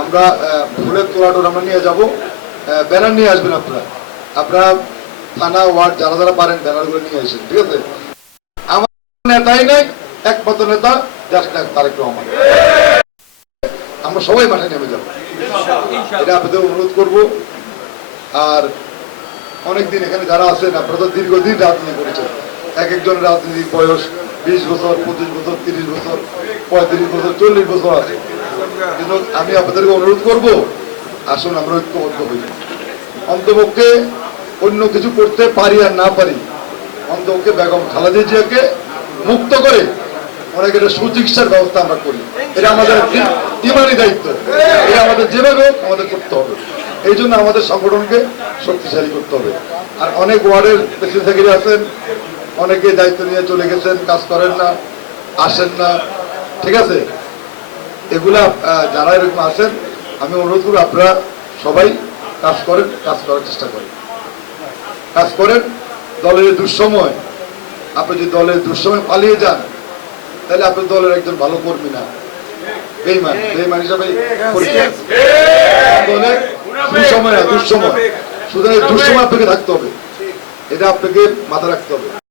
আমরা ফুলের তোলাটোর আমরা নিয়ে যাব। ব্যানার নিয়ে আসবেন আপনারা। আপনারা থানা ওয়ার্ড যারা যারা পারেন ব্যানারগুলো নিয়ে আসেন ঠিক আছে? আমার নেতাই নাই একমাত্র নেতা জাস্ট তারেক রহমান। আমরা সবাই মাঠে নেমে যাব। এটা আপনাদের অনুরোধ করব। আর অনেকদিন এখানে যারা আছেন আপনারা তো দীর্ঘদিন রাজনীতি করেছেন। এক একজন রাজনীতির বয়স বিশ বছর পঁচিশ বছর তিরিশ বছর পঁয়ত্রিশ বছর চল্লিশ বছর আছে। আমি আপনাদেরকে অনুরোধ করব, আসুন আমরা ঐক্যবদ্ধ হই। অন্তপক্ষে অন্য কিছু করতে পারি আর না পারি, অন্তপক্ষে বেগম খালেদা জিয়াকে মুক্ত করে অনেক এটা সুচিকিৎসার ব্যবস্থা আমরা করি। এটা আমাদের ইমানি দায়িত্ব। এটা আমাদের যেভাবে হোক, আমাদের করতে হবে। এই জন্য আমাদের সংগঠনকে শক্তিশালী করতে হবে। আর অনেক ওয়ার্ডের সেক্রেটারি আছেন, অনেকে দায়িত্ব নিয়ে চলে গেছেন, কাজ করেন না, আসেন না। ঠিক আছে? এগুলা যারা এরকম আছেন, আমি অনুরোধ করব আপনারা সবাই কাজ করেন, কাজ করার চেষ্টা করেন। কাজ করেন, দলের দুঃসময়। আপনি যদি দলের দুঃসময় পালিয়ে যান, তাহলে আপনি দলের একজন ভালো কর্মী না। বেইমান বেইমান হিসাবে। দলের দুঃসময় না, দুঃসময়। সুতরাং দুঃসময় আপনাকে থাকতে হবে। এটা আপনাকে মাথা রাখতে হবে।